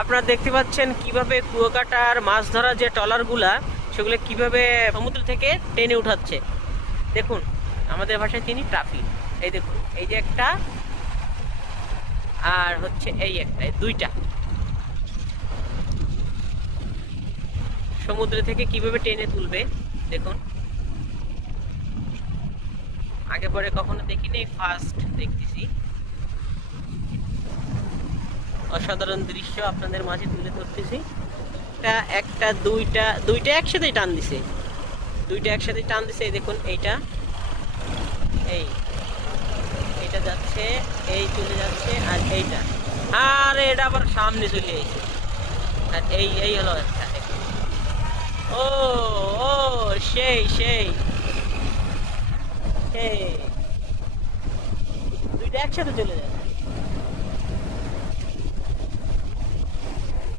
আপনারা দেখতে পাচ্ছেন কিভাবে কুয়াকাটার মাছ ধরার যে ট্রলারগুলা সেগুলো কিভাবে সমুদ্র থেকে টেনে উঠাচ্ছে। দেখুন, আমাদের ভাষায় তিনি ট্রাফি। এই দেখুন, এই যে একটা, আর হচ্ছে এই একটা, এই দুইটা সমুদ্র থেকে কিভাবে টেনে তুলবে দেখুন। আগে পরে কখনো দেখিনি, ফার্স্ট দেখতেছি। অসাধারণ দৃশ্য আপনাদের মাঝে তুলে ধরতেছি। একটা একটা দুইটা দুইটা একসাথে টান দিছে, দুইটা একসাথে টান দিছে। এই দেখুন, এইটা এই এইটা যাচ্ছে, এই চলে যাচ্ছে, আর এইটা, আর এটা আবার সামনে চলে এসেছে। আর এই এই হলো একটা। ও ও সেই সেই সেই দুইটা একসাথে চলে যায়।